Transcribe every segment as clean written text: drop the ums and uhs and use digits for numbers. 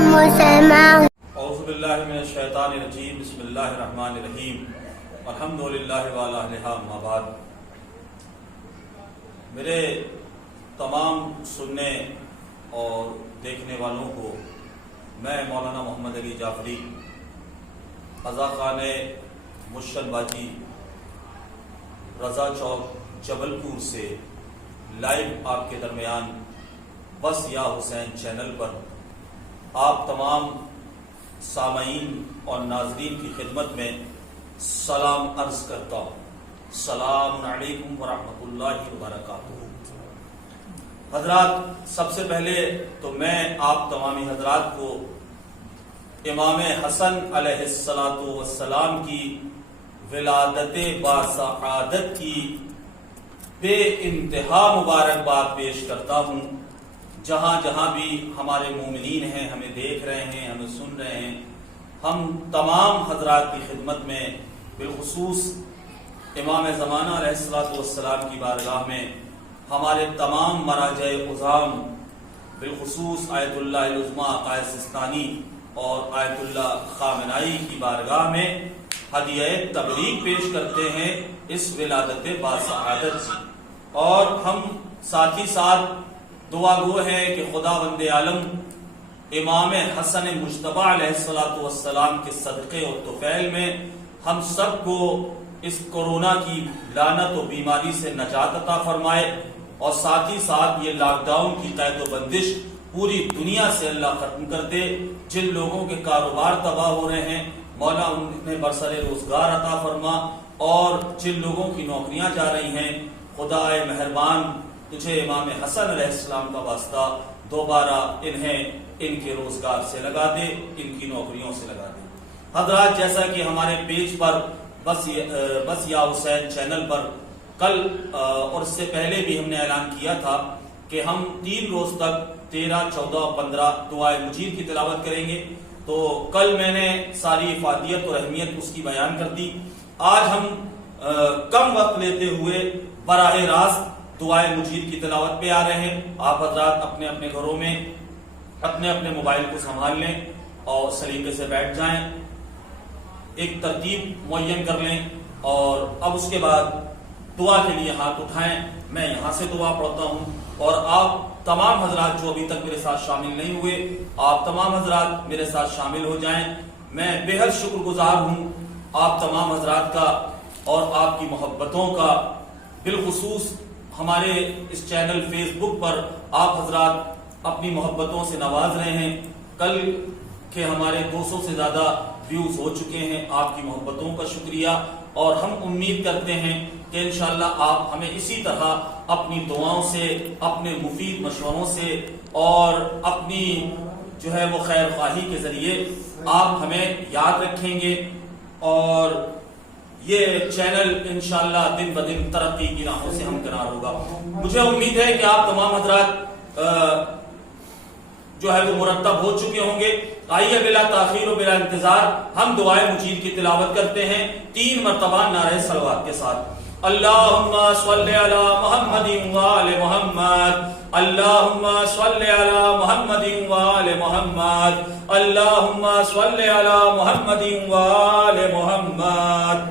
مسلمان. اعوذ باللہ من الشیطان الرجیم. بسم اللہ الرحمن الرحیم. الحمدللہ وعلی اہلہا اما بعد. میرے تمام سننے اور دیکھنے والوں کو میں مولانا محمد علی جعفری قضا خان مشکل باجی رضا چوک جبل پور سے لائیو آپ کے درمیان بس یا حسین چینل پر آپ تمام سامعین اور ناظرین کی خدمت میں سلام عرض کرتا ہوں. السلام علیکم ورحمۃ اللہ وبرکاتہ. حضرات، سب سے پہلے تو میں آپ تمامی حضرات کو امام حسن علیہ السلام کی ولادت باسعادت کی بے انتہا مبارکباد پیش کرتا ہوں. جہاں جہاں بھی ہمارے مومنین ہیں، ہمیں دیکھ رہے ہیں، ہمیں سن رہے ہیں، ہم تمام حضرات کی خدمت میں بالخصوص امام زمانہ علیہ السلام کی بارگاہ میں ہمارے تمام مراجع عظام بالخصوص آیت اللہ العظمیٰ قائد سستانی اور آیت اللہ خامنائی کی بارگاہ میں ہدیہ تبریک پیش کرتے ہیں اس ولادت باسعادت کی. اور ہم ساتھ ہی ساتھ دعا گو ہے کہ خداوند عالم امام حسن مجتبی علیہ السلام کے صدقے اور طفیل میں ہم سب کو اس کورونا کی لعنت و بیماری سے نجات عطا فرمائے، اور ساتھ ہی ساتھ یہ لاک ڈاؤن کی قید و بندش پوری دنیا سے اللہ ختم کر دے. جن لوگوں کے کاروبار تباہ ہو رہے ہیں مولا انہیں برسر روزگار عطا فرما، اور جن لوگوں کی نوکریاں جا رہی ہیں خدا مہربان تجھے امام حسن علیہ السلام کا واسطہ دوبارہ انہیں ان کے روزگار سے لگا دے، ان کی نوکریوں سے لگا دے. حضرات، جیسا کہ ہمارے پیج پر بس یا حسین چینل پر کل اور اس سے پہلے بھی ہم نے اعلان کیا تھا کہ ہم 3 روز تک 13، 14 اور 15 دعائے مجید کی تلاوت کریں گے. تو کل میں نے ساری افادیت اور اہمیت اس کی بیان کر دی. آج ہم کم وقت لیتے ہوئے براہ راست دعائے مجید کی تلاوت پہ آ رہے ہیں. آپ حضرات اپنے اپنے گھروں میں اپنے اپنے موبائل کو سنبھال لیں اور سلیقے سے بیٹھ جائیں، ایک ترتیب معین کر لیں، اور اب اس کے بعد دعا کے لیے ہاتھ اٹھائیں. میں یہاں سے دعا پڑھتا ہوں، اور آپ تمام حضرات جو ابھی تک میرے ساتھ شامل نہیں ہوئے، آپ تمام حضرات میرے ساتھ شامل ہو جائیں. میں بے حد شکر گزار ہوں آپ تمام حضرات کا اور آپ کی محبتوں کا. بالخصوص ہمارے اس چینل فیس بک پر آپ حضرات اپنی محبتوں سے نواز رہے ہیں. کل کے ہمارے 200 سے زیادہ ویوز ہو چکے ہیں. آپ کی محبتوں کا شکریہ، اور ہم امید کرتے ہیں کہ انشاءاللہ آپ ہمیں اسی طرح اپنی دعاؤں سے، اپنے مفید مشوروں سے اور اپنی جو ہے وہ خیر خواہی کے ذریعے آپ ہمیں یاد رکھیں گے، اور یہ چینل انشاءاللہ دن بدن ترقی کی راہوں سے ہمکنار ہوگا. مجھے امید ہے کہ آپ تمام حضرات جو ہے وہ مرتب ہو چکے ہوں گے. آئیے بلا تاخیر و بلا انتظار ہم دعائے مجید کی تلاوت کرتے ہیں 3 مرتبہ نعرہ صلوات کے ساتھ. اللہم صلی علی محمد وآل محمد، اللہم صلی علی محمد وآل محمد، اللہم صلی علی محمد وآل محمد.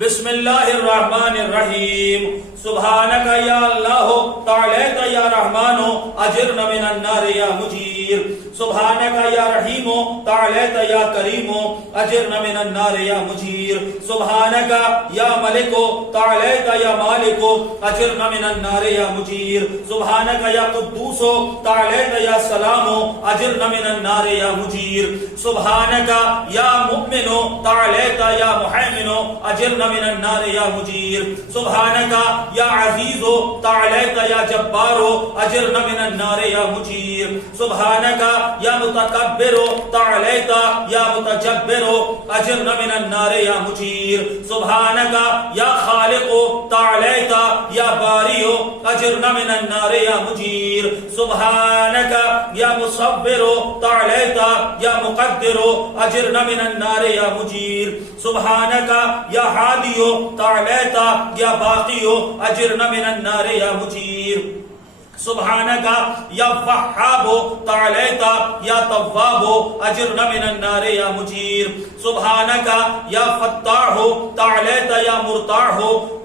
بسم اللہ الرحمن الرحیم. سبحانک یا اللہ تعالیت یا رحمان اجرنا من النار یا مجیر. سبحانک یا رحیم تعالیت یا کریم اجرنا من النار یا مجیر. سبحانک یا ملک تعالیت یا مالک اجرنا من النار یا مجیر. سبحانک یا قدوس تعالیت یا سلام اجرنا من النار یا مجیر. سبحانک یا مؤمن تعالیت یا محیمن اجرنا من النار یا مجیر. سبحانک یا عزیز تعالیت یا جبار اجرنا من النار یا مجیر. سبحانک یا متکبر تعالیت یا متجبر اجرنا من النار یا مجیر. سبحانک یا خالق تعالیت یا باری اجرنا من النار یا مجیر. سبحانک یا مصور تعالیت یا مقدر اجرنا من النار یا مجیر. سبحانک یا ہادی تعالیت یا باقی اجرنا من النار یا مجیر. سبحانك يا وهاب تعاليت يا تواب اجرنا من النار يا مجير سبحانك يا فتاح تعاليت يا مرتاح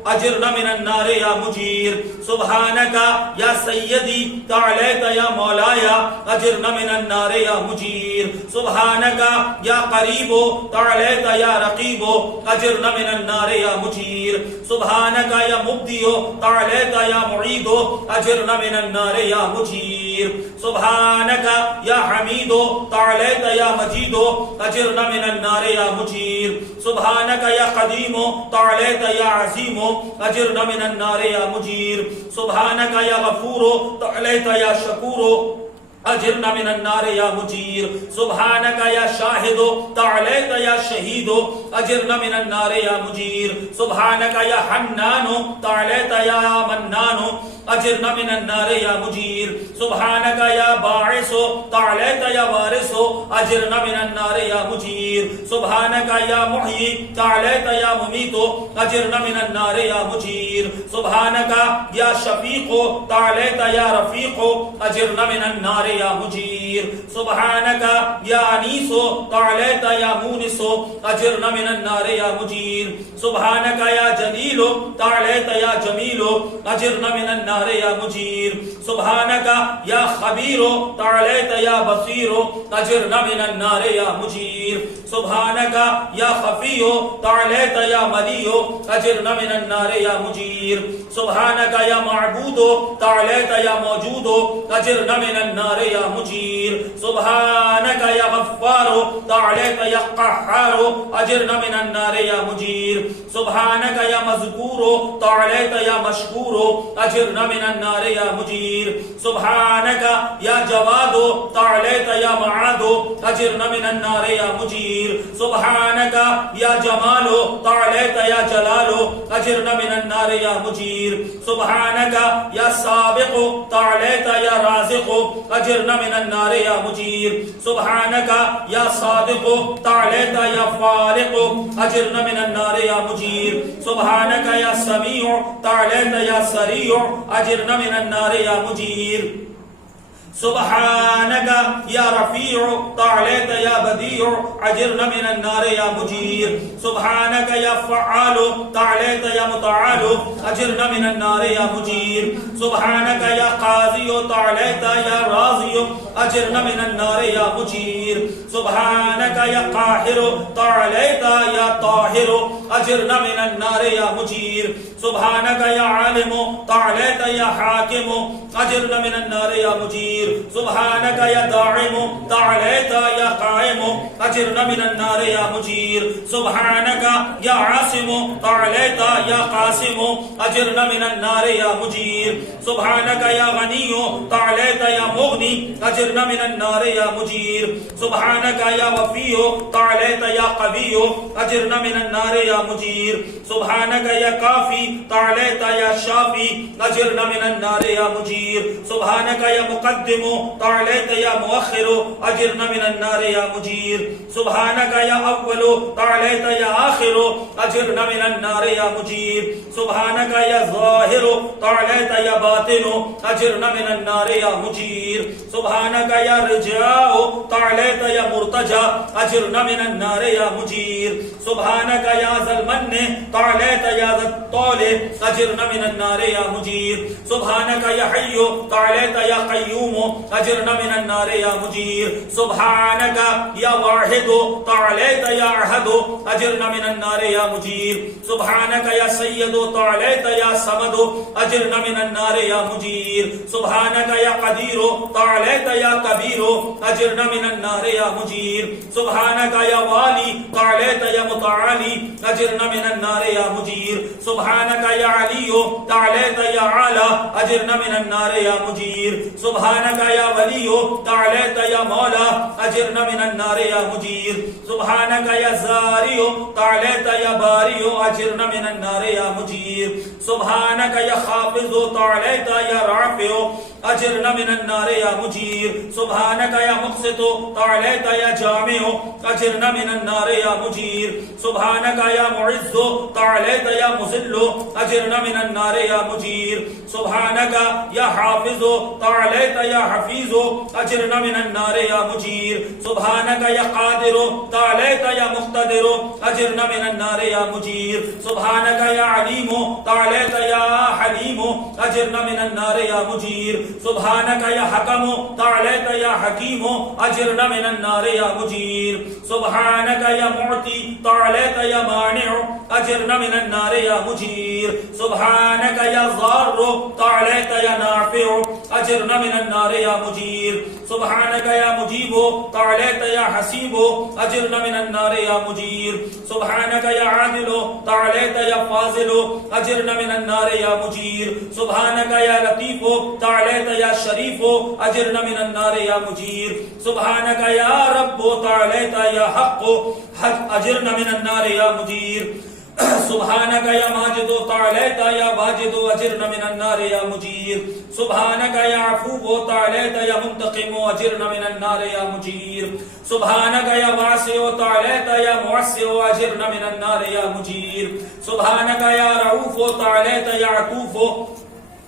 اجرنا من النار يا مجير سبحانك يا سيدي تعاليت يا مولاي اجرنا من النار يا مجير سبحانك يا قريب تعاليت يا رقيب اجرنا من النار يا مجير سبحانك يا مبدي تعاليت يا معيد اجرنا من النار يا مجير سبحانك يا حميد تعاليت يا مجيد اجرنا من النار يا مجير سبحانك يا قديم تعاليت يا عظيم اجرنا من النار يا مجير سبحانك يا غفور تعاليت يا شكور اجرنا من النار يا مجير سبحانك يا شاهد تعاليت يا شهيد اجرنا من النار يا مجير سبحانك يا حنان تعاليت يا منان اجرنا من النار يا مجير سبحانك يا باعث تعاليت يا وارث اجرنا من النار يا مجير سبحانك يا محيي تعاليت يا مميت اجرنا من النار يا مجير سبحانك يا شفيق تعاليت يا رفيق اجرنا من النار يا مجير سبحانك يا انيس تعاليت يا مونس اجرنا من النار يا مجير سبحانك يا جليل تعاليت يا جميل اجرنا من النار يا مجير سبحانك يا خبير تعاليت يا بصير اجرنا من النار يا مجير سبحانك يا خفي تعاليت يا ملي اجرنا من النار يا مجير سبحانك يا معبود تعاليت يا موجود اجرنا من النار يا مجير سبحانك يا غفار تعاليت يا قهار اجرنا من النار يا مجير سبحانك يا مذكور تعاليت يا مشكور اجرنا من النار يا مجير سبحانك يا جواد تعاليت يا معاد اجرنا من النار يا مجير سبحانك يا جمال تعاليت يا جلال اجرنا من النار يا مجير سبحانك يا سابق تعاليت يا رازق اجرنا من النار يا مجير سبحانك يا صادق تعاليت يا فارق اجرنا من النار يا مجير سبحانك يا سميع تعاليت يا سريع اجرنا من النار يا مجير سبحانك يا رفيع تعاليت يا بديع اجرنا من النار يا مجير سبحانك يا فعال تعاليت يا متعال اجرنا من النار يا مجير سبحانك يا قاضي تعاليت يا راضي اجرنا من النار يا مجير سبحانك يا قاهر تعاليت يا طاهر اجرنا من النار يا مجير سبحانك يا عالم تعاليت يا حاكم اجرنا من النار يا مجير سبحانك يا داعم تعاليت يا قائم اجرنا من النار يا مجير سبحانك يا عاصم تعاليت يا قاسم اجرنا من النار يا مجير سبحانك يا غني تعاليت يا مغني اجرنا من النار يا مجير سبحانك يا وفي تعاليت يا قوي اجرنا من النار يا مجير سبحانك يا كافي تعاليت يا شافي اجرنا من النار يا مجير سبحانك يا مقدم تعاليت يا مؤخر اجرنا من النار يا مجير سبحانك يا اول تعاليت يا اخر اجرنا من النار يا مجير سبحانك يا ظاهر تعاليت يا باطن اجرنا من النار يا مجير سبحانك يا رجاء تعاليت يا مرتجى اجرنا من النار يا مجير سبحانك يا ذا المن تعاليت يا ذا الطول اجرنا من النار يا مجير سبحانك يا حي تعاليت يا قيوم اجرنا من النار يا مجير سبحانك يا واحد تعاليت يا احد اجرنا من النار يا مجير سبحانك يا سيد تعاليت يا صمد اجرنا من النار يا مجير سبحانك يا قدير تعاليت يا كبير اجرنا من النار يا مجير سبحانك يا والي تعاليت يا متعالي اجرنا من النار يا مجير سبحانك يا علي تعاليت يا اعلى اجرنا من النار يا مجير سبحانك يا ولي تعاليت يا مولا اجرنا من النار يا مجير سبحانك يا زاري تعاليت يا باري اجرنا من النار يا مجير سبحانك يا خافض تعاليت يا رافع اجرنا من النار یا مجیر سبحانک یا مقسط تعالیت یا جامع اجرنا من النار یا مجیر سبحانک یا معز تعالیت یا مذل اجرنا من النار یا مجیر سبحانک یا حافظ تعالیت یا حفیظ اجرنا من النار یا مجیر سبحانک یا قادر تعالیت یا مقتدر اجرنا من النار یا مجیر سبحانک یا علیم تعالیت یا حلیم اجرنا من النار یا مجیر سبحانک یا حکم تعالیت یا حکیم اجرنا من النار یا مجیر سبحانک یا معطی تعالیت یا مانع اجرنا من النار یا مجیر سبحانک یا ضار تعالیت یا نافع اجرنا من النار یا مجیر سبحانک یا مجیب تعالیت یا حسیب اجرنا من النار یا مجیر سبحانک یا عادل تعالیت یا فاضل اجرنا من النار یا مجیر سبحانک یا لطیف تعالیت یا شریف اجرنا من النار یا مجیر سبحانک یا رب تعالیت یا حق اجرنا من النار یا مجیر سبحانک یا ماجد تعالیت یا واجد اجرنا من النار یا مجیر سبحانک یا عفو تعالیت یا منتقم اجرنا من النار یا مجیر سبحانک یا واسع تعالیت یا موسع اجرنا من النار یا مجیر سبحانک یا رؤوف تعالیت یا عطوف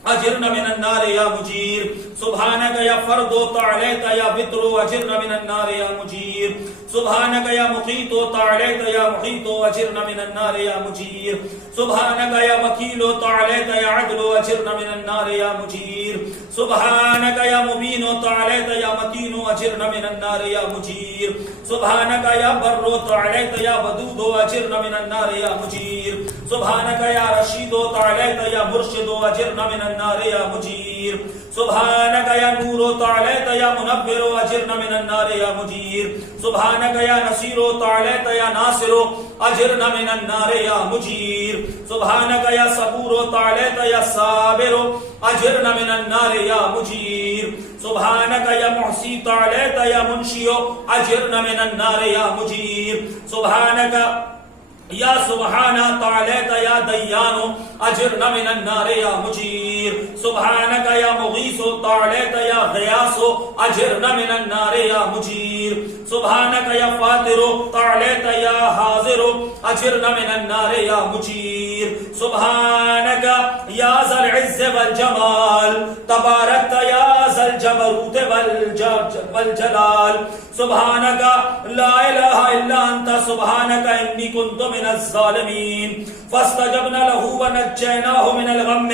اجرنا من النار یا مجیر سبحانک یا فرد تعالیت یا وتر اجرنا من النار یا مجیر سبحانک یا مقیت تعالیت یا محیط اجرنا من النار یا مجیر سبحانک یا وکیل تعالیت یا عدل اجرنا من النار یا مجیر سبحانک یا مبین تعالیت یا متین اجرنا من النار یا مجیر سبحانک یا بر تعالیت یا ودود اجرنا من النار یا مجیر سبحانک یا رشید تعالیت یا مرشد اجرنا من النار یا مجیر سبحانک یا نور تعالیت یا منور اجرنا من النار یا مجیر سبحانک یا نصیر تعالیت یا ناصر اجرنا من النار یا مجیر سبحانک یا صبور تعالیت یا صابر اجرنا من النار یا مجیر سبحانک یا محصی تعالیت یا منشی اجرنا من النار یا مجیر سبحانک یا سبحان تعالیت یا دیان اجرنا من النار یا مجیر سبحانک یا مغیث تعالیت یا غیاث اجرنا من النار یا مجیر سبحانک یا فاطر تعالیت یا حاضر اجرنا من النار یا مجیر سبحانک یا ذا العز والجمال تبارکت یا ذا الجبروت والجلال سبحانک لا الہ الا انت سبحانک انی کنت من الظالمین فاستجبنا له ونجیناہ من الغم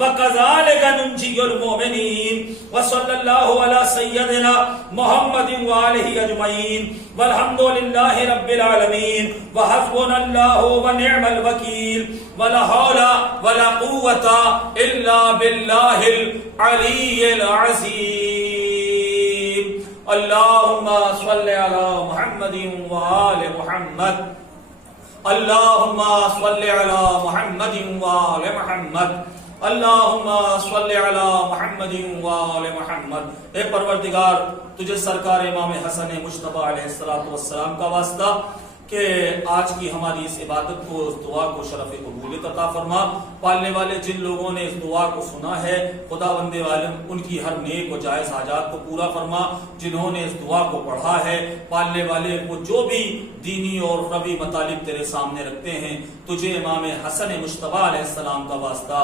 وکذالک ننجی المؤمنین وصلی اللہ علی سیدنا محمد وآلہ اجمعین والحمد للہ رب العالمین وحسبنا اللہ ونعم الوکیل ولا حول ولا قوة الا باللہ العلی العظیم اللہم صل علی محمد وآل محمد اللہم صل علی محمد وآل محمد اللہم صل علی محمد وآل محمد اے پروردگار تجھے سرکار امام حسن مجتبی علیہ السلام کا واسطہ کہ آج کی ہماری اس عبادت کو اس دعا کو شرف قبولیت عطا فرما. پالنے والے جن لوگوں نے اس دعا کو سنا ہے خدا بندے عالم ان کی ہر نیک و جائز حاجات کو پورا فرما. جنہوں نے اس دعا کو پڑھا ہے پالنے والے وہ جو بھی دینی اور اخروی مطالب تیرے سامنے رکھتے ہیں تجھے امام حسن مجتبی علیہ السلام کا واسطہ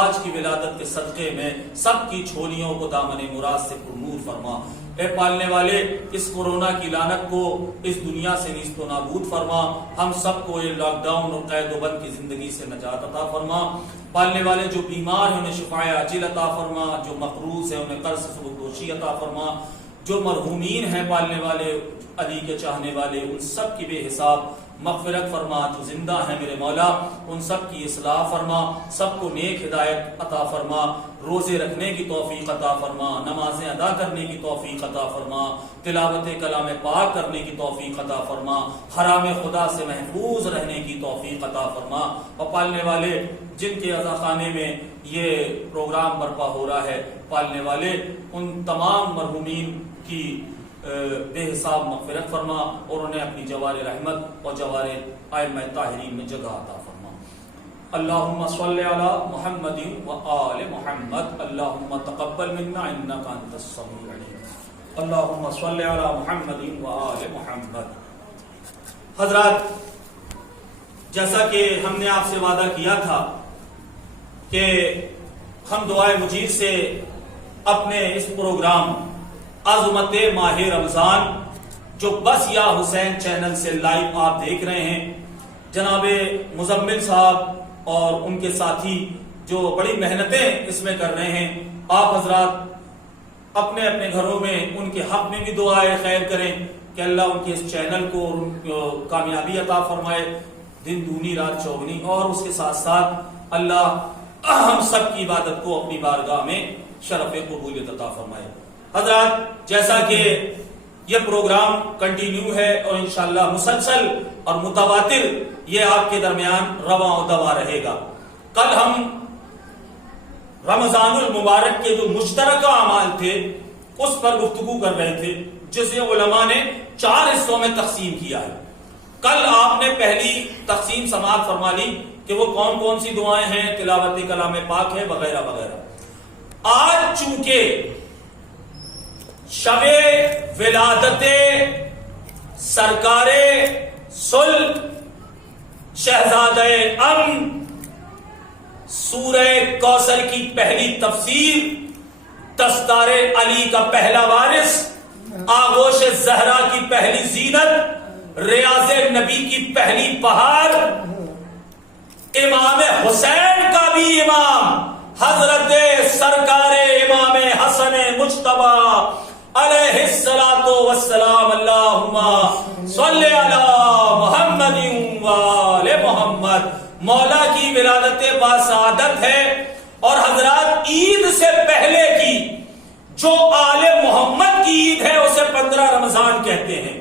آج کی ولادت کے صدقے میں سب کی جھولیوں کو دامن مراد سے پرنور فرما. اے پالنے والے اس کورونا کی لعنت کو اس دنیا سے نیست و نابود فرما. ہم سب کو یہ لاک ڈاؤن اور قید و بند کی زندگی سے نجات عطا فرما. پالنے والے جو بیمار ہیں انہیں شفاء عاجل عطا فرما. جو مقروض ہیں انہیں قرض سے سبکدوشی عطا فرما. جو مرحومین ہیں پالنے والے علی کے چاہنے والے ان سب کی بے حساب مغفرت فرما. جو زندہ ہیں میرے مولا ان سب کی اصلاح فرما. سب کو نیک ہدایت عطا فرما. روزے رکھنے کی توفیق عطا فرما. نمازیں ادا کرنے کی توفیق عطا فرما. تلاوت کلام پاک کرنے کی توفیق عطا فرما. حرام خدا سے محفوظ رہنے کی توفیق عطا فرما. اور پالنے والے جن کے عزا خانے میں یہ پروگرام برپا ہو رہا ہے پالنے والے ان تمام مرحومین کی بے حساب مغفرت فرما اور انہیں اپنی جوار رحمت اور جوار ائمہ طاہرین میں جگہ عطا فرما. اللہم صلی علی محمد و آل محمد اللہم تقبل منا انکا انت السمیع العلیم اللہم صلی علی محمد و آل محمد۔ حضرات، جیسا کہ ہم نے آپ سے وعدہ کیا تھا کہ ہم دعائے مجید سے اپنے اس پروگرام عظمت ماہ رمضان جو بس یا حسین چینل سے لائیو آپ دیکھ رہے ہیں، جناب مزمل صاحب اور ان کے ساتھی جو بڑی محنتیں اس میں کر رہے ہیں، آپ حضرات اپنے اپنے گھروں میں ان کے حق میں بھی دعائے خیر کریں کہ اللہ ان کے اس چینل کو کامیابی عطا فرمائے، دن دونی رات چوگنی، اور اس کے ساتھ ساتھ اللہ ہم سب کی عبادت کو اپنی بارگاہ میں شرف قبولیت عطا فرمائے۔ حضرات، جیسا کہ یہ پروگرام کنٹینیو ہے اور انشاءاللہ مسلسل اور متواتر یہ آپ کے درمیان رواں و دواں رہے گا۔ کل ہم رمضان المبارک کے جو مشترکہ اعمال تھے اس پر گفتگو کر رہے تھے، جسے علماء نے 4 حصوں میں تقسیم کیا ہے۔ کل آپ نے پہلی تقسیم سماعت فرما لی کہ وہ کون کون سی دعائیں ہیں، تلاوت کلام پاک ہے وغیرہ وغیرہ۔ آج چونکہ شب ولادت سرکار صلح شہزادہ امن سورہ کوثر کی پہلی تفسیر، دستار علی کا پہلا وارث، آغوش زہرا کی پہلی زینت، ریاض نبی کی پہلی بہار، امام حسین کا بھی امام حضرت سرکار امام حسن مجتبی علیہ الصلوۃ والسلام، اللہم صلی علی محمد و آل محمد، مولا کی ولادت باسعادت ہے۔ اور حضرات، عید سے پہلے کی جو آل محمد کی عید ہے اسے 15 رمضان کہتے ہیں۔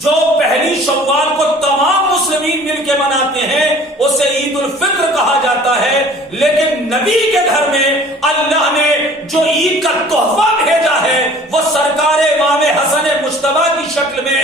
جو پہلی شوال کو تمام مسلمین مل کے مناتے ہیں اسے عید الفطر کہا جاتا ہے، لیکن نبی کے گھر میں اللہ نے جو عید کا تحفہ بھیجا ہے وہ سرکار امام حسن مجتبی کی شکل میں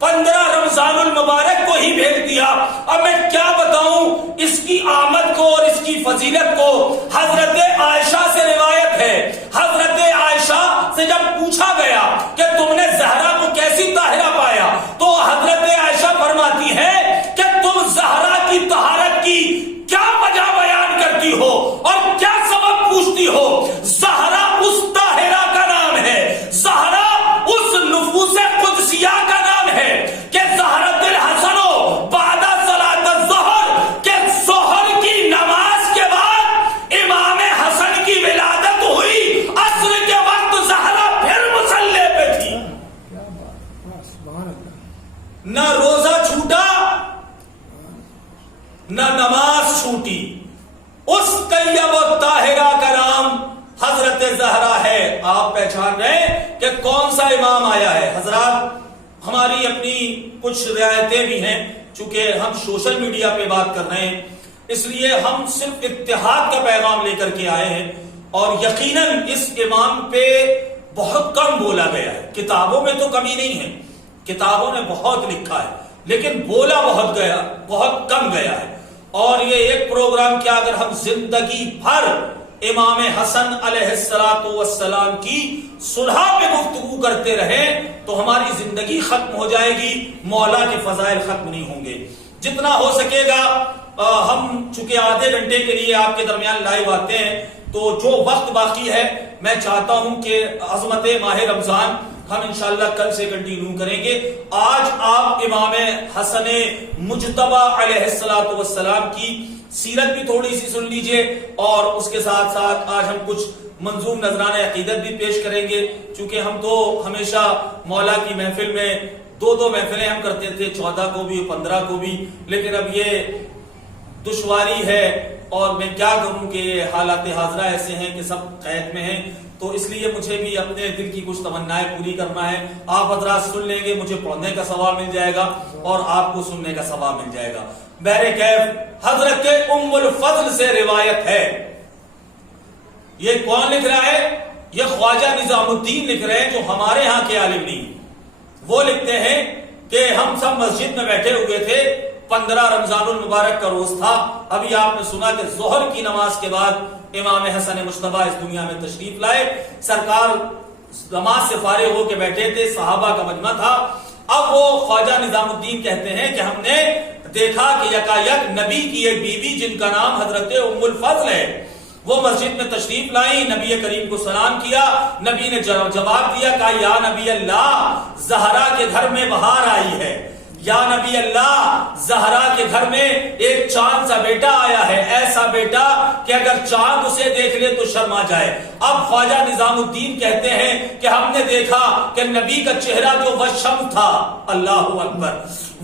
15 رمضان المبارک کو ہی بھیج دیا۔ اب میں کیا بتاؤں اس کی آمد کو اور اس کی فضیلت کو۔ حضرت عائشہ سے روایت ہے، حضرت عائشہ سے جب پوچھا گیا کہ تم نے زہرا کو کیسی طاہرہ پایا تو حضرت عائشہ فرماتی ہے کہ تم زہرا کی طہارت کی کیا وجہ بیان کرتی ہو اور کیا سبب پوچھتی ہو؟ زہرا اس طاہرہ کا نام ہے، زہرا اس نفوس قدسیہ کا نام ہے کہ زہرت الحسن بعد صلاۃ الظہر، کہ ظہر کی نماز کے بعد امام حسن کی ولادت ہوئی، عصر کے وقت زہرا پھر مصلی پہ تھی، نہ روزہ چھوٹا نہ نماز چھوٹی۔ اس طیب و طاہرہ کا نام حضرت زہرا ہے۔ آپ پہچان رہے ہیں کہ کون سا امام آیا ہے۔ حضرات، ہماری اپنی کچھ رعایتیں بھی ہیں، چونکہ ہم سوشل میڈیا پہ بات کر رہے ہیں اس لیے ہم صرف اتحاد کا پیغام لے کر کے آئے ہیں، اور یقیناً اس امام پہ بہت کم بولا گیا ہے۔ کتابوں میں تو کمی نہیں ہے، کتابوں نے بہت لکھا ہے، لیکن بولا بہت کم گیا ہے۔ اور یہ ایک پروگرام کیا اگر ہم زندگی بھر امام حسن علیہ الصلوۃ والسلام کی صلح پہ گفتگو کرتے رہیں تو ہماری زندگی ختم ہو جائے گی، مولا کے فضائل ختم نہیں ہوں گے۔ جتنا ہو سکے گا ہم چونکہ آدھے گھنٹے کے لیے آپ کے درمیان لائیو آتے ہیں، تو جو وقت باقی ہے میں چاہتا ہوں کہ عظمت ماہ رمضان ہم انشاءاللہ کل سے کنٹینیو کریں گے۔ آج آپ امام حسن مجتبی علیہ الصلوۃ والسلام کی سیرت بھی تھوڑی سی سن لیجئے، اور اس کے ساتھ ساتھ آج ہم کچھ منظوم نذرانہ عقیدت بھی پیش کریں گے، چونکہ ہم تو ہمیشہ مولا کی محفل میں 2 محفلیں ہم کرتے تھے، 14 کو بھی 15 کو بھی، لیکن اب یہ دشواری ہے اور میں کیا کروں کہ حالات حاضرہ ایسے ہیں کہ سب قید میں ہیں، تو اس لیے مجھے بھی اپنے دل کی کچھ تمنائیں پوری کرنا ہے۔ آپ حضرات سن لیں گے، مجھے پڑھنے کا ثواب مل جائے گا اور آپ کو سننے کا ثواب مل جائے گا۔ بہرکیف حضرت ام الفضل سے روایت ہے، یہ کون لکھ رہا ہے؟ یہ خواجہ نظام الدین لکھ رہے ہیں، جو ہمارے ہاں کے عالم نہیں۔ وہ لکھتے ہیں کہ ہم سب مسجد میں بیٹھے ہوئے تھے 15 رمضان المبارک کا روز تھا. ابھی آپ نے سنا کہ ظہر کی نماز کے بعد امام حسن مجتبی اس دنیا میں تشریف لائے. سرکار نماز سے فارغ ہو کے بیٹھے تھے, صحابہ کا مجمع تھا. اب وہ خواجہ نظام الدین کہتے ہیں کہ ہم نے دیکھا کہ یکایک نبی کی ایک بیوی جن کا نام حضرت ام الفضل ہے, وہ مسجد میں تشریف لائی. نبی کریم کو سلام کیا. نبی نے جواب دیا, کہا یا نبی اللہ, زہرا کے گھر میں بہار آئی ہے. یا نبی اللہ, زہرا کے گھر میں ایک چاند سا بیٹا آیا ہے, ایسا بیٹا کہ اگر چاند اسے دیکھ لے تو شرما جائے. اب خواجہ نظام الدین کہتے ہیں کہ ہم نے دیکھا کہ نبی کا چہرہ جو وشم تھا, اللہ اکبر,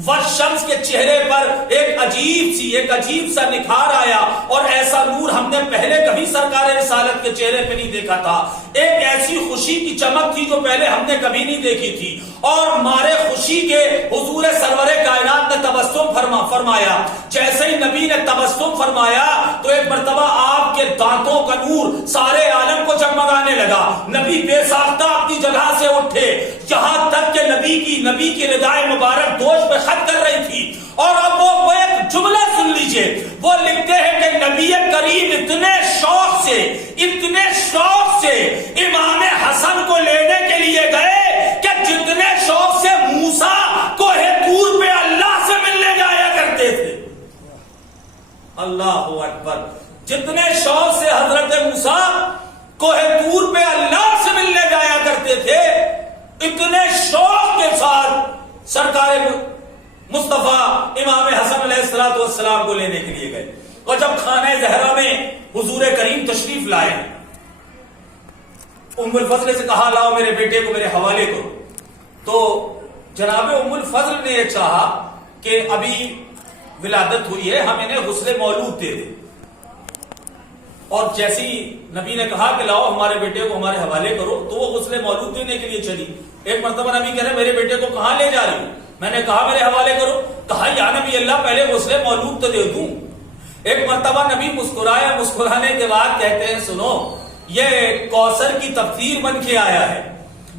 وشمس کے چہرے پر ایک عجیب سا نکھار آیا, اور ایسا نور ہم نے پہلے کبھی سرکار رسالت کے چہرے پہ نہیں دیکھا تھا. ایک ایسی خوشی کی چمک تھی جو پہلے ہم نے کبھی نہیں دیکھی تھی, اور مارے خوشی کے حضور سرور کائنات نے تبسم فرمایا. جیسے ہی نبی نے تبسم فرمایا تو ایک مرتبہ آپ کے دانتوں کا نور سارے عالم کو جگمگانے لگا. نبی بے ساختہ اپنی جگہ سے اٹھے, یہاں تک کہ نبی کی ردائے مبارک دوش پہ خط کر رہی تھی. اور اب وہ ایک جملہ سن لیجئے, وہ لکھتے ہیں کہ نبی کریم اتنے شوق سے امام حسن کو لینے کے لیے گئے کہ جتنے شوق سے موسیٰ کوہ طور پہ اللہ سے ملنے جایا کرتے تھے. اللہ اکبر, جتنے شوق سے حضرت موسیٰ کوہ طور پہ اللہ سے ملنے جایا کرتے تھے, اتنے شوق کے ساتھ سرکار مصطفیٰ امام حسن علیہ السلام کو لینے کے لیے گئے. اور جب خانہ زہرا میں حضور کریم تشریف لائے, ام الفضل سے کہا لاؤ میرے بیٹے کو میرے حوالے کرو. تو جناب ام الفضل نے یہ چاہا کہ ابھی ولادت ہوئی ہے, ہم انہیں غسل مولود دے دیں. اور جیسی نبی نے کہا کہ لاؤ ہمارے بیٹے کو ہمارے حوالے کرو, تو وہ غسل مولود دینے کے لیے چلی. ایک مرتبہ نبی کہہ رہے میرے بیٹے کو کہاں لے جا رہی ہوں؟ میں نے کہا میرے حوالے کرو. کہا یا نبی اللہ پہلے غسل مولود تو دے دوں. ایک مرتبہ نبی مسکرایا, مسکرانے کے بعد کہتے ہیں سنو, یہ کوثر کی تفسیر بن کے آیا ہے,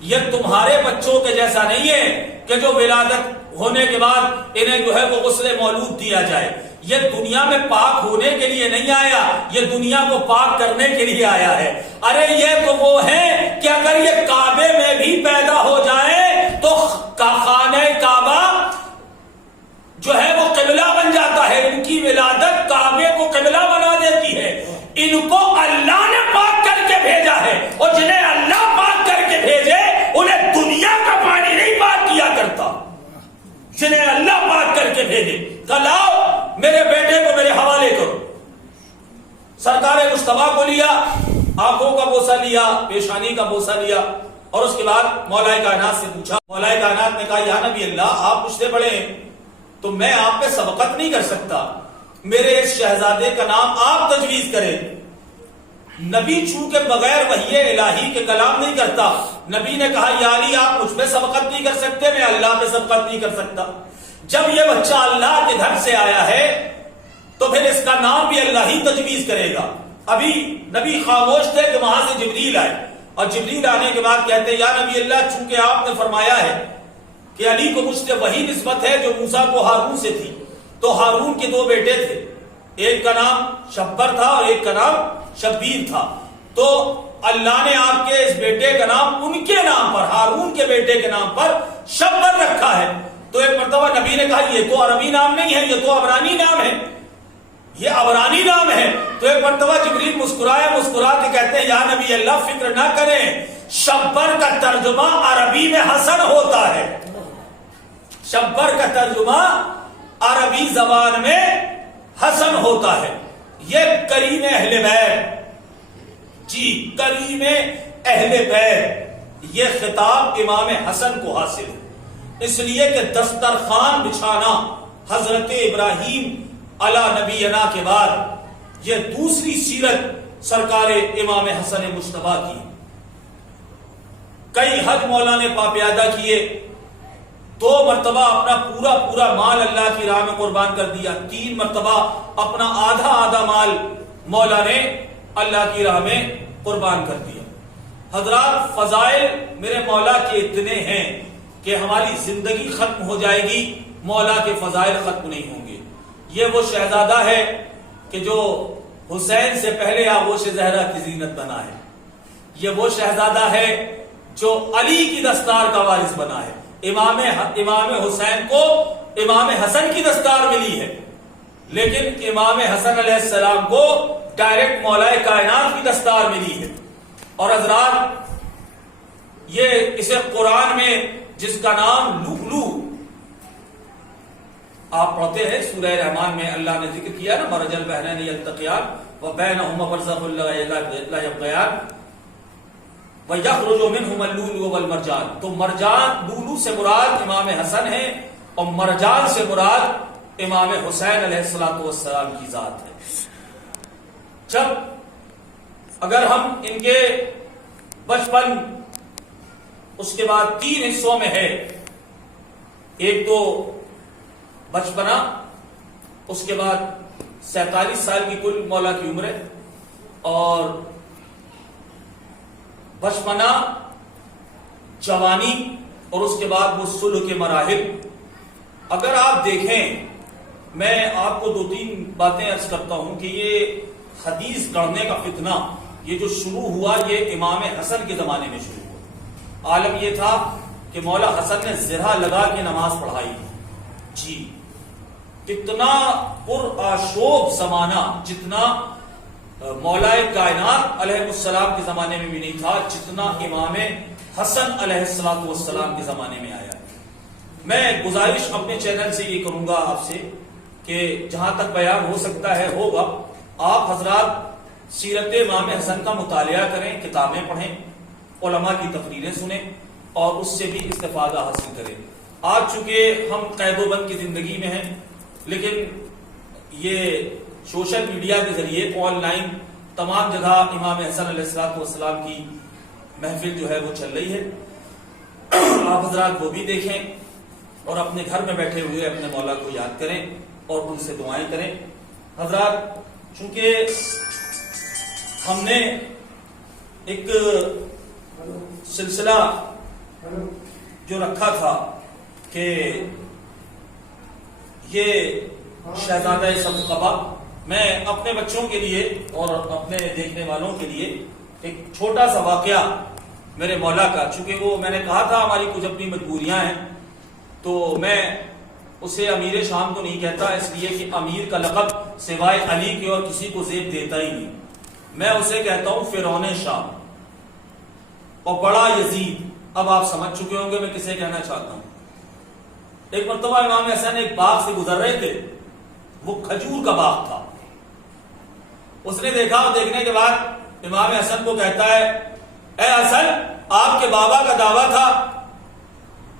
یہ تمہارے بچوں کے جیسا نہیں ہے کہ جو ولادت ہونے کے بعد انہیں جو ہے وہ غسل مولود دیا جائے. یہ دنیا میں پاک ہونے کے لیے نہیں آیا, یہ دنیا کو پاک کرنے کے لیے آیا ہے. ارے یہ تو وہ ہے کہ اگر یہ کعبے میں بھی پیدا ہو جائے تو خانہ کعبہ جو ہے وہ قبلہ بن جاتا ہے. ان کی ولادت کعبے کو قبلہ بنا دیتی ہے. ان کو اللہ نے پاک کر کے بھیجا ہے, اور جنہیں اللہ پاک کر کے بھیجے انہیں دنیا کا پانی نہیں پاک کیا کرتا. جنہیں اللہ پاک کر کے بھیجے, لاؤ میرے بیٹے کو میرے حوالے کرو. سرکار مصطفیٰ کو لیا, آنکھوں کا بوسہ لیا, پیشانی کا بوسہ لیا, اور اس کے بعد مولا کائنات سے پوچھا. مولا کائنات نے کہا یا نبی اللہ آپ مجھ سے بڑے ہیں تو میں آپ پہ سبقت نہیں کر سکتا, میرے اس شہزادے کا نام آپ تجویز کریں. نبی چونکہ بغیر وحی الہی کے کلام نہیں کرتا, نبی نے کہا یا علی آپ مجھ پہ سبقت نہیں کر سکتے, میں اللہ پہ سبقت نہیں کر سکتا. جب یہ بچہ اللہ کے گھر سے آیا ہے تو پھر اس کا نام بھی اللہ ہی تجویز کرے گا. ابھی نبی خاموش تھے کہ وہاں سے جبریل آئے, اور جبریل آنے کے بعد کہتے یا نبی اللہ چونکہ آپ نے فرمایا ہے کہ علی کو مجھ سے وہی نسبت ہے جو موسیٰ کو ہارون سے تھی, تو ہارون کے 2 بیٹے تھے, ایک کا نام شبر تھا اور ایک کا نام شبیر تھا. تو اللہ نے آپ کے اس بیٹے کا نام ان کے نام پر, ہارون کے بیٹے کے نام پر شبر رکھا ہے. تو ایک مرتبہ نبی نے کہا یہ تو عربی نام نہیں ہے, یہ تو عبرانی نام ہے, یہ عبرانی نام ہے. تو ایک مرتبہ جبریل مسکرا کے کہتے ہیں یا نبی اللہ فکر نہ کریں, شبر کا ترجمہ عربی میں حسن ہوتا ہے. شبر کا ترجمہ عربی زبان میں حسن ہوتا ہے. یہ کریم اہل بیت, جی کریم اہل بیت, یہ خطاب امام حسن کو حاصل ہے, اس لیے کہ دسترخوان بچھانا حضرت ابراہیم علی نبینا کے بعد یہ دوسری سیرت سرکار امام حسن مجتبی کی. کئی حج مولا نے پاپیادہ کیے, 2 مرتبہ اپنا پورا مال اللہ کی راہ میں قربان کر دیا, 3 مرتبہ اپنا آدھا مال مولا نے اللہ کی راہ میں قربان کر دیا. حضرات فضائل میرے مولا کے اتنے ہیں کہ ہماری زندگی ختم ہو جائے گی, مولا کے فضائل ختم نہیں ہوں گے. یہ وہ شہزادہ ہے کہ جو حسین سے پہلے آغوش زہرا کی زینت بنا ہے. یہ وہ شہزادہ ہے جو علی کی دستار کا وارث بنا ہے. امام حسین کو امام حسن کی دستار ملی ہے، لیکن امام حسن علیہ السلام کو ڈائریکٹ مولا کائنات کی دستار ملی ہے. اور حضرات یہ اسے قرآن میں جس کا نام لؤلؤ آپ پڑھتے ہیں سورہ رحمان میں اللہ نے ذکر کیا نا، مرج البحرین یلتقیان وبینہما برزخ لا یبغیان وَيَخْرُجُ مِنْهُمَ اللُّؤْلُؤُ وَالْمَرْجَانُ. تو مرجان لؤلؤ سے مراد امام حسن ہے اور مرجان سے مراد امام حسین علیہ السلام کی ذات ہے. جب اگر ہم ان کے بچپن اس کے بعد 3 حصوں میں ہے، ایک تو بچپنا، اس کے بعد 47 سال کی کل مولا کی عمر ہے، اور بچپنا، جوانی، اور اس کے بعد وہ صلح کے مراحل. اگر آپ دیکھیں، میں آپ کو 2-3 باتیں عرض کرتا ہوں کہ یہ حدیث گڑھنے کا فتنہ یہ جو شروع ہوا یہ امام حسن کے زمانے میں شروع ہوا. عالم یہ تھا کہ مولا حسن نے زرہ لگا کے نماز پڑھائی. جی کتنا پرآشوب زمانہ، جتنا مولا کائنات علیہ السلام کے زمانے میں بھی نہیں تھا جتنا امام حسن علیہ السلام کے زمانے میں آیا. میں گزارش اپنے چینل سے یہ کروں گا آپ سے کہ جہاں تک بیان ہو سکتا ہے ہوگا، آپ حضرات سیرت امام حسن کا مطالعہ کریں، کتابیں پڑھیں، علماء کی تقریریں سنیں اور اس سے بھی استفادہ حاصل کریں. آج چونکہ ہم قید و بند کی زندگی میں ہیں، لیکن یہ سوشل میڈیا کے ذریعے آن لائن تمام جگہ امام حسن علیہ السلام کی محفل جو ہے وہ چل رہی ہے. آپ حضرات وہ بھی دیکھیں اور اپنے گھر میں بیٹھے ہوئے اپنے مولا کو یاد کریں اور ان سے دعائیں کریں. حضرات چونکہ ہم نے ایک سلسلہ جو رکھا تھا کہ یہ شہزادہ سبقبہ، میں اپنے بچوں کے لیے اور اپنے دیکھنے والوں کے لیے ایک چھوٹا سا واقعہ میرے مولا کا، چونکہ وہ میں نے کہا تھا ہماری کچھ اپنی مجبوریاں ہیں، تو میں اسے امیر شام کو نہیں کہتا اس لیے کہ امیر کا لقب سوائے علی کے اور کسی کو زیب دیتا ہی نہیں. میں اسے کہتا ہوں فرعون شام اور بڑا یزید. اب آپ سمجھ چکے ہوں گے میں کسے کہنا چاہتا ہوں. ایک مرتبہ امام حسن ایک باغ سے گزر رہے تھے، وہ کھجور کا باغ تھا. اس نے دیکھا اور دیکھنے کے بعد امام حسن کو کہتا ہے، اے حسن، آپ کے بابا کا دعویٰ تھا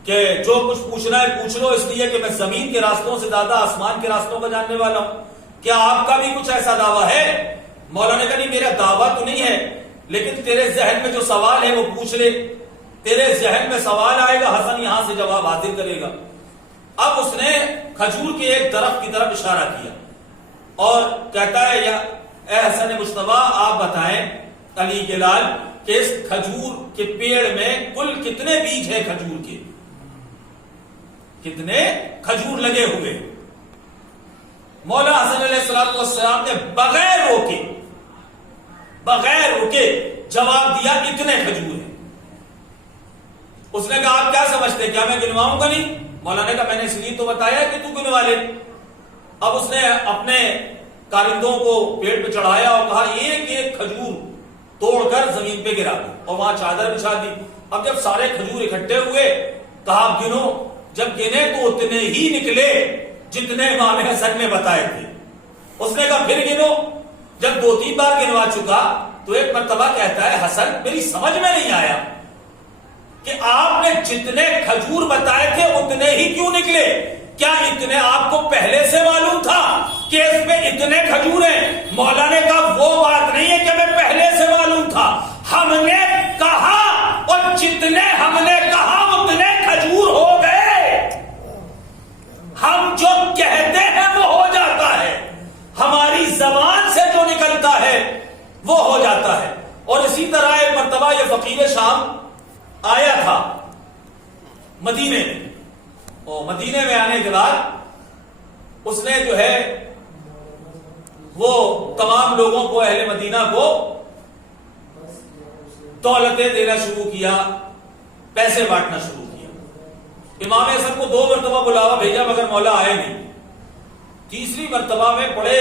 کہ جو کچھ پوچھنا ہے پوچھ لو، اس لیے کہ میں زمین کے راستوں سے زیادہ آسمان کے راستوں کا جاننے والا ہوں. کیا آپ کا بھی کچھ ایسا دعویٰ ہے؟ مولا نے کہا نہیں، میرا دعویٰ تو نہیں ہے، لیکن تیرے ذہن میں جو سوال ہے وہ پوچھ لے. تیرے ذہن میں سوال آئے گا، حسن یہاں سے جواب حاضر کرے گا. اب اس نے کھجور کے ایک درخت کی طرف اشارہ کیا اور کہتا ہے، یا اے حسن مجتبیٰ، آپ بتائیں علی کے لال کہ اس کھجور کے پیڑ میں کل کتنے بیج ہیں کھجور کے، کتنے کھجور لگے ہوئے. مولا حسن علیہ السلام نے بغیر رکے جواب دیا، اتنے کھجور ہیں. اس نے کہا آپ کیا سمجھتے، کیا میں گنواؤں گا نہیں؟ مولا نے کہا میں نے اس لیے تو بتایا کہ تو گنوا لے. اب اس نے اپنے کارندوں کو پیڑ پہ چڑھایا اور کہا ایک ایک کھجور توڑ کر زمین پہ گرا دی اور وہاں چادر بچھا دی. اب جب سارے کھجور اکٹھے ہوئے کہا گنو. جب گنے تو اتنے ہی نکلے جتنے امام حسن نے بتائے تھے. اس نے کہا پھر گنو. جب 2-3 بار گنوا چکا تو ایک مرتبہ کہتا ہے، حسن میری سمجھ میں نہیں آیا کہ آپ نے جتنے کھجور بتائے تھے اتنے ہی کیوں نکلے؟ کیا اتنے آپ کو پہلے سے معلوم تھا کہ اس میں اتنے کھجور ہیں؟ مولا نے کہا وہ بات نہیں ہے کہ میں پہلے سے معلوم تھا، ہم نے کہا اور جتنے ہم نے کہا اتنے کھجور ہو گئے. ہم جو کہتے ہیں وہ ہو جاتا ہے، ہماری زبان سے جو نکلتا ہے وہ ہو جاتا ہے. اور اسی طرح ایک مرتبہ یہ فقیر شام آیا تھا مدینے میں، اور مدینے میں آنے کے بعد اس نے جو ہے وہ تمام لوگوں کو، اہل مدینہ کو دولتیں دینا شروع کیا، پیسے بانٹنا شروع کیا۔ امام حسن کو 2 مرتبہ بلاوا بھیجا مگر مولا آئے نہیں۔ تیسری مرتبہ میں بڑے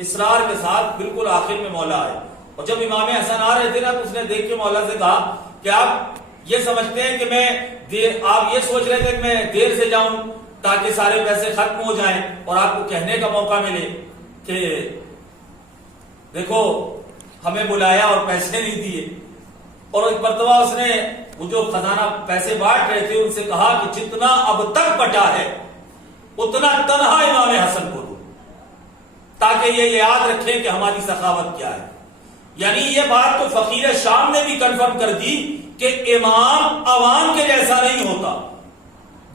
اصرار کے ساتھ بالکل آخر میں مولا آئے، اور جب امام حسن آ رہے تھے نا تو اس نے دیکھ کے مولا سے کہا کہ آپ یہ سمجھتے ہیں کہ آپ یہ سوچ رہے تھے کہ میں دیر سے جاؤں تاکہ سارے پیسے ختم ہو جائیں اور آپ کو کہنے کا موقع ملے کہ دیکھو ہمیں بلایا اور پیسے نہیں دیے۔ اور ایک مرتبہ اس نے وہ جو خزانہ پیسے بانٹ رہے تھے ان سے کہا کہ جتنا اب تک بٹا ہے اتنا تنہا امام حسن کو دو، تاکہ یہ یاد رکھیں کہ ہماری سخاوت کیا ہے۔ یعنی یہ بات تو فقیر شام نے بھی کنفرم کر دی کہ امام عوام کے جیسا نہیں ہوتا،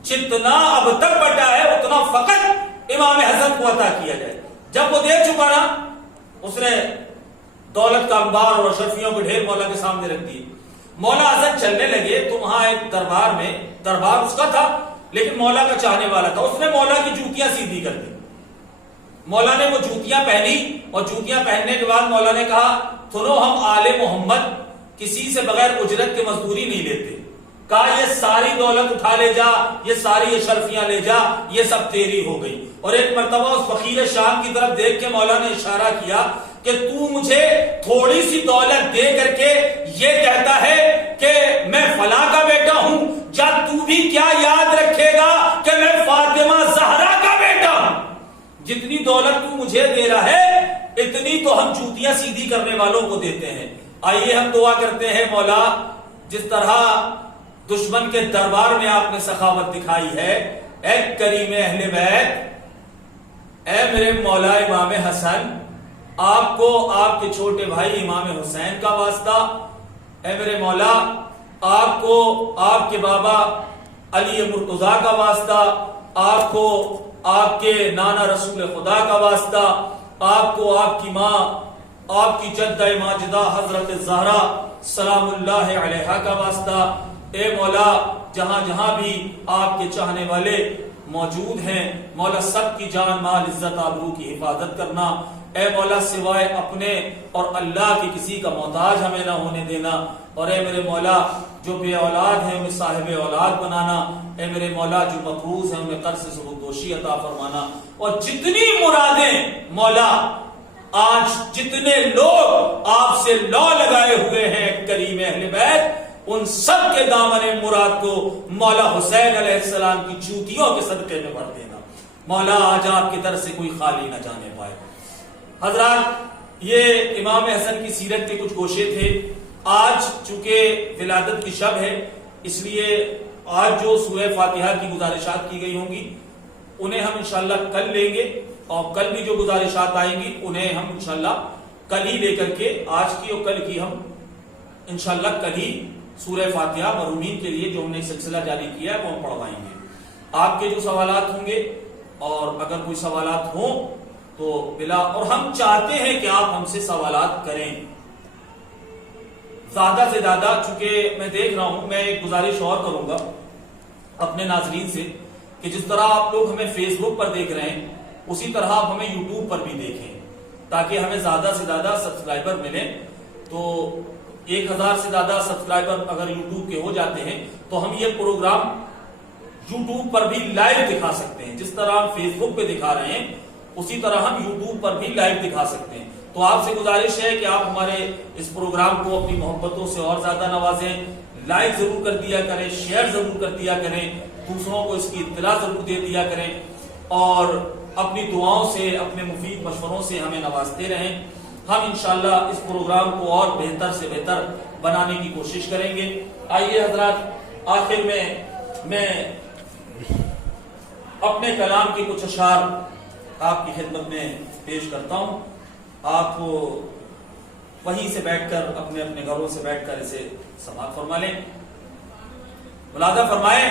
جتنا اب تک بٹا ہے اتنا فقط امام حسن کو عطا کیا جائے۔ جب وہ دے چکا نا اس نے دولت کا انبار اور اشرفیوں کے ڈھیر مولا کے سامنے رکھ دیے۔ مولا حسن چلنے لگے تو وہاں ایک دربار میں، دربار اس کا تھا لیکن مولا کا چاہنے والا تھا، اس نے مولا کی جوتیاں سیدھی کر دی۔ مولا نے وہ جوتیاں پہنی اور جوتیاں پہننے کے بعد مولا نے کہا سنو ہم آل محمد کسی سے بغیر اجرت کے مزدوری نہیں لیتے، کہا یہ ساری دولت اٹھا لے جا، یہ ساری اشرفیاں لے جا، یہ سب تیری ہو گئی۔ اور ایک مرتبہ اس فقیر شام کی طرف دیکھ کے مولا نے اشارہ کیا کہ تو مجھے تھوڑی سی دولت دے کر کے یہ کہتا ہے کہ میں فلاں کا بیٹا ہوں، جا تو بھی کیا یاد رکھے گا کہ میں فاطمہ زہرا کا بیٹا ہوں؟ جتنی دولت تو مجھے دے رہا ہے اتنی تو ہم جوتیاں سیدھی کرنے والوں کو دیتے ہیں۔ آئیے ہم دعا کرتے ہیں مولا جس طرح دشمن کے دربار میں آپ نے سخاوت دکھائی ہے، اے کریم اہل بیت، اے میرے مولا امام حسن، آپ کو آپ کے چھوٹے بھائی امام حسین کا واسطہ، اے میرے مولا آپ کو آپ کے بابا علی مرتضیٰ کا واسطہ، آپ کو آپ کے نانا رسول خدا کا واسطہ، آپ کو آپ کی ماں، آپ کی جدہ ماجدہ حضرت زہرا سلام اللہ علیہا کا واسطہ، اے مولا جہاں جہاں بھی آپ کے چاہنے والے موجود ہیں مولا سب کی جان مال عزت آبرو کی حفاظت کرنا، اے مولا سوائے اپنے اور اللہ کی کسی کا محتاج ہمیں نہ ہونے دینا، اور اے میرے مولا جو بے اولاد ہیں انہیں صاحب اولاد بنانا، اے میرے مولا جو مقروض ہیں انہیں قرض سے سبکدوشی عطا فرمانا، اور جتنی مرادیں مولا آج جتنے لوگ آپ سے لو لگائے ہوئے ہیں کریم اہل بیت، ان سب کے دامن مراد کو مولا حسین علیہ السلام کی جوتیوں کے صدقے میں بھر دینا۔ مولا آج آپ کی طرف سے کوئی خالی نہ جانے پائے۔ حضرات یہ امام حسن کی سیرت کے کچھ گوشے تھے۔ آج چونکہ ولادت کی شب ہے اس لیے آج جو سورہ فاتحہ کی گزارشات کی گئی ہوں گی انہیں ہم انشاءاللہ کل لیں گے، اور کل بھی جو گزارشات آئیں گی انہیں ہم انشاءاللہ کل ہی لے کر کے آج کی اور کل کی ہم انشاءاللہ کل ہی سورہ فاتحہ مرحومین کے لیے جو ہم نے سلسلہ جاری کیا ہے وہ ہم پڑھوائیں گے۔ آپ کے جو سوالات ہوں گے اور اگر کوئی سوالات ہوں تو بلا، اور ہم چاہتے ہیں کہ آپ ہم سے سوالات کریں زیادہ سے زیادہ، چونکہ میں دیکھ رہا ہوں، میں ایک گزارش اور کروں گا اپنے ناظرین سے کہ جس طرح آپ لوگ ہمیں فیس بک پر دیکھ رہے ہیں اسی طرح آپ ہمیں یوٹیوب پر بھی دیکھیں تاکہ ہمیں زیادہ سے زیادہ سبسکرائبر ملیں۔ تو 1000 سے زیادہ سبسکرائبر اگر یوٹیوب کے ہو جاتے ہیں تو ہم یہ پروگرام یوٹیوب پر بھی لائیو دکھا سکتے ہیں، جس طرح ہم فیس بک پہ دکھا رہے ہیں اسی طرح ہم یوٹیوب پر بھی لائیو دکھا سکتے ہیں۔ تو آپ سے گزارش ہے کہ آپ ہمارے اس پروگرام کو اپنی محبتوں سے اور زیادہ نوازیں، لائک ضرور کر دیا کریں، شیئر ضرور کر دیا کریں، دوسروں کو اس کی اطلاع ضرور دے دیا کریں، اور اپنی دعاؤں سے اپنے مفید مشوروں سے ہمیں نوازتے رہیں۔ ہم انشاءاللہ اس پروگرام کو اور بہتر سے بہتر بنانے کی کوشش کریں گے۔ آئیے حضرات آخر میں اپنے کلام کی کچھ اشعار آپ کی خدمت میں پیش کرتا ہوں۔ آپ وہیں سے بیٹھ کر اپنے اپنے گھروں سے بیٹھ کر اسے سماعت فرما لیں۔ ملاحظہ فرمائیں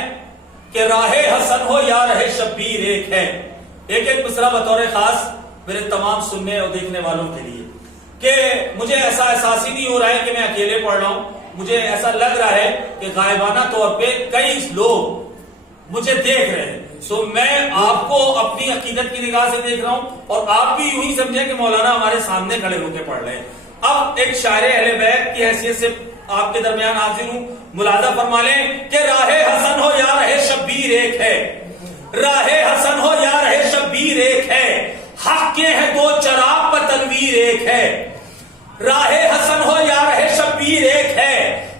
کہ راہ حسن ہو یا رہ شبیر ایک ہے۔ ایک مصرع بطور خاص میرے تمام سننے اور دیکھنے والوں کے لیے کہ مجھے ایسا احساس ہی نہیں ہو رہا ہے کہ میں اکیلے پڑھ رہا ہوں، مجھے ایسا لگ رہا ہے کہ غائبانہ طور پہ کئی لوگ مجھے دیکھ رہے ہیں۔ تو میں آپ کو اپنی عقیدت کی نگاہ سے دیکھ رہا ہوں اور آپ بھی یوں ہی سمجھیں کہ مولانا ہمارے سامنے کھڑے ہو کے پڑھ رہے ہیں. اب ایک شاعر اہل بیت کی حیثیت سے آپ کے درمیان حاضر ہوں. ملاحظہ فرما لیں کہ راہ حسن ہو یا رہ شبیر ایک ہے, راہ حسن ہو یا رہ شبیر ایک ہے, حق کے ہیں دو چراغ پر تنویر ایک ہے. راہ حسن ہو یا رہ شبیر ایک ہے,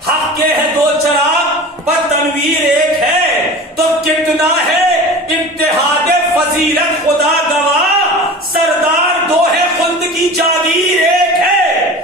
حق کے ہیں دو چراغ پر تنویر ایک ہے. تو کتنا ہے اتحاد فضیلت خدا گواہ, سردار دو ہے خلد کی جاگیر ایک ہے.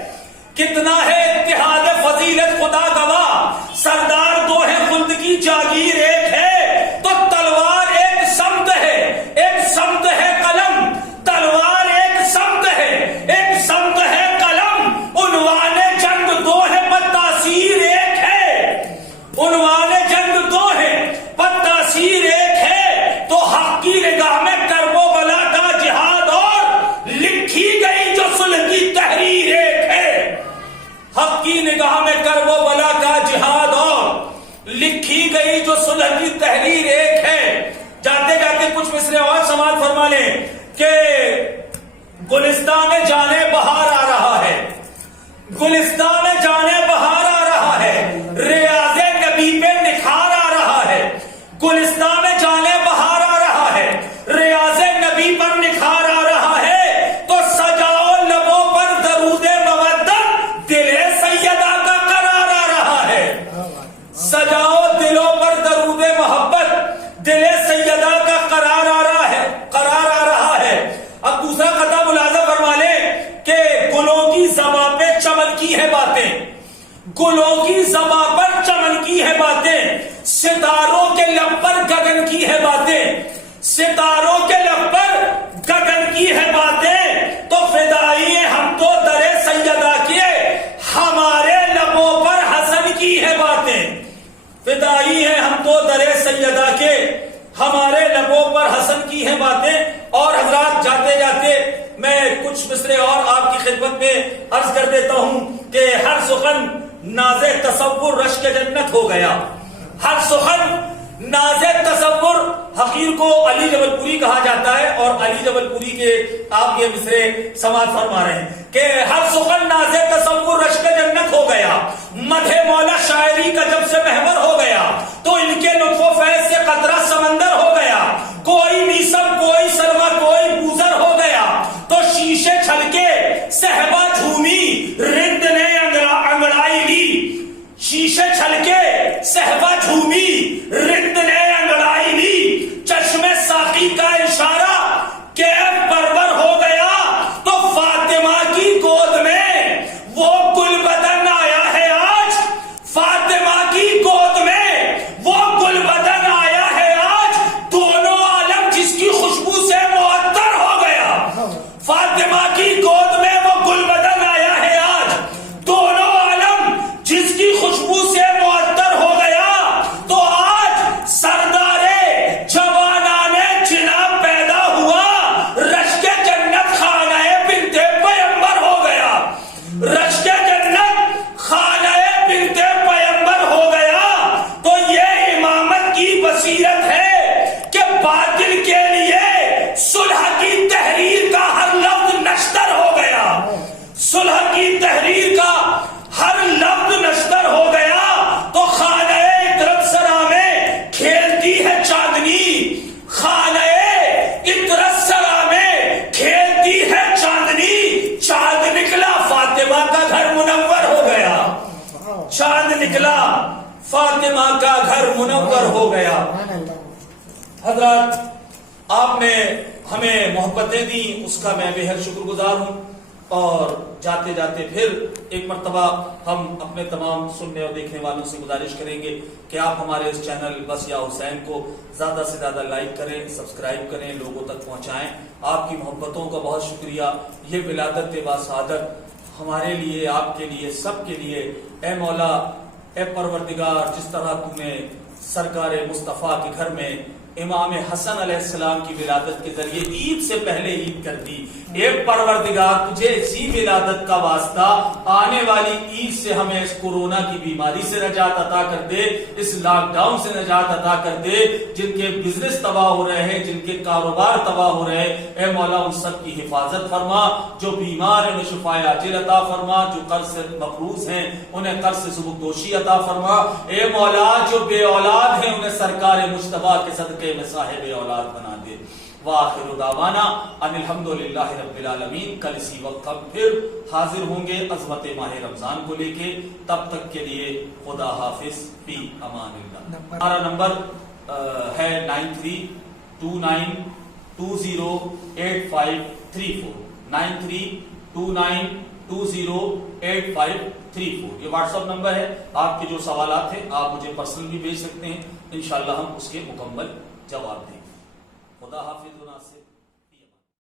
کتنا ہے اتحاد فضیلت خدا گواہ, سردار دو ہے خلد کی جاگیر ایک ہے. تو تلوار ایک سمت ہے, ایک سمت ہے قلم, تلوار ایک سمت ہے, ایک سمت ہے قلم, عنوان جنگ دو ہے پر تاثیر ایک ہے. عنوان جنگ دو ہے پر تاثیر ایک ہے. تو حق کی نگاہ میں کرب و بلا کا جہاد اور لکھی گئی جو صلح کی تحریر ایک ہے. حق کی نگاہ میں کرب و بلا کا جہاد اور لکھی گئی جو صلح کی تحریر ایک ہے. جاتے جاتے کچھ مصرے اور سماعت فرما لیں کہ گلستان میں جانے بہار آ رہا ہے, گلستان میں جانے بہار آ رہا ہے, ریاض نبی پہ نکھار آ رہا ہے. گلستان میں جانے بہار آ رہا ہے, ریاض نبی پر نکھار آ رہا ہے. تو سجاؤ لبوں پر درود مودت, دل سیدہ کا قرار آ رہا ہے. سجاؤ دلوں پر درود محبت, دل سیدہ کا قرار آ رہا ہے, قرار آ رہا ہے. اب دوسرا قطعہ ملاحظہ فرما لیں کہ گلوں کی زبان پہ چمن کی ہے باتیں, گلوں کی زبان پر چمن کی ہے باتیں, ستاروں کے لب پر گگن کی ہے باتیں, ستاروں کے لب پر گگن کی ہے باتیں. تو فدائی ہم تو در سیدہ کے, ہمارے لبوں پر حسن کی ہے باتیں. فدائی ہے ہم تو در سیدہ کے, ہمارے لبوں پر حسن کی ہے باتیں. اور حضرات جاتے جاتے میں کچھ مصرے اور آپ کی خدمت میں عرض کر دیتا ہوں کہ ہر سخن ناز تصور رشک جنت ہو گیا. ہر سخن ناز تصور, حقیر کو علی جبل پوری کہا جاتا ہے اور علی جبل پوری کے آپ یہ مصرے سماعت فرما رہے ہیں کہ ہر سخن ناز تصور رشک جنت ہو گیا. مدح مولا شاعری کا جب سے محور ہو گیا تو ان کے لطف و فیض سے قطرہ سمندر ہو گیا. کوئی نیسم کوئی سلوا کوئی بوزر ہو گیا. تو شیشے چھلکے صحبا جھومی, رند نے انگڑائی لی. شیشے چھلکے صحبا جھومی, رند نے انگڑائی لی. چشمے ساقی کا اشارہ کیف پرور ہو گیا. تو فاطمہ کی گود میں وہ گل بدن آیا ہے آج, فاطمہ کی گود میں وہ گل بدن آیا ہے آج. دونوں عالم جس کی خوشبو سے معطر ہو گیا. فاطمہ کی گود میں وہ گل بدن آیا ہے آج, دونوں عالم جس کی خوشبو سے معطر ہو گیا. تو آج سردارے جوانانے جنا پیدا ہوا, رشک جنت خانہ بنت پیمبر ہو گیا. رشک جنت خانہ بنت پیمبر ہو گیا. تو یہ امامت کی بصیرت ہے کہ باطل کے لیے صلح کی تحریر کا ہر لفظ نشتر ہو گیا. صلح کی تحریر کا ہر لفظ نشتر ہو گیا. تو خانہ اطرت سرا میں کھیلتی ہے چاندنی, خانہ اطرت سرا میں کھیلتی ہے چاندنی. چاند نکلا فاطمہ کا گھر منور ہو گیا. چاند نکلا فاطمہ کا گھر منور ہو گیا. حضرات آپ نے ہمیں محبتیں دی, اس کا میں بے حد شکر گزار ہوں. اور جاتے جاتے پھر ایک مرتبہ ہم اپنے تمام سننے اور دیکھنے والوں سے گزارش کریں گے کہ آپ ہمارے اس چینل بس یا حسین کو زیادہ سے زیادہ لائک کریں, سبسکرائب کریں, لوگوں تک پہنچائیں. آپ کی محبتوں کا بہت شکریہ. یہ ولادت با سعادت ہمارے لیے, آپ کے لیے, سب کے لیے. اے مولا, اے پروردگار, جس طرح تو نے سرکار مصطفیٰ کے گھر میں امام حسن علیہ السلام کی ولادت کے ذریعے عید سے پہلے عید کر دی. اے پروردگار تجھے اسی ولادت کا واسطہ آنے والی عید سے ہمیں اس کورونا کی بیماری سے نجات عطا کر دے, اس لاک ڈاؤن سے نجات عطا کر دے. جن کے بزنس تباہ ہو رہے ہیں, جن کے کاروبار تباہ ہو رہے ہیں, اے مولا ان سب کی حفاظت فرما. جو بیمار ہیں انہیں شفائے عاجل عطا فرما. جو قرض سے مقروض ہیں انہیں قرض سے سبکدوشی عطا فرما. اے مولا جو بے اولاد ہیں انہیں سرکار مجتبی کے صدقے میں صاحب اولاد بنا دے. وآخر دعوانا ان الحمدللہ رب العالمین. کل اسی وقت ہم پھر حاضر ہوں گے عظمت ماہ رمضان کو لے کے. تب تک کے لیے خدا حافظ, فی امان اللہ. ہمارا نمبر ہے 9329208534 9329208534. یہ واٹس ایپ نمبر ہے. آپ کے جو سوالات ہیں آپ مجھے پرسنل بھی بھیج سکتے ہیں, انشاءاللہ ہم اس کے مکمل جواب دیں گے. خدا حافظ.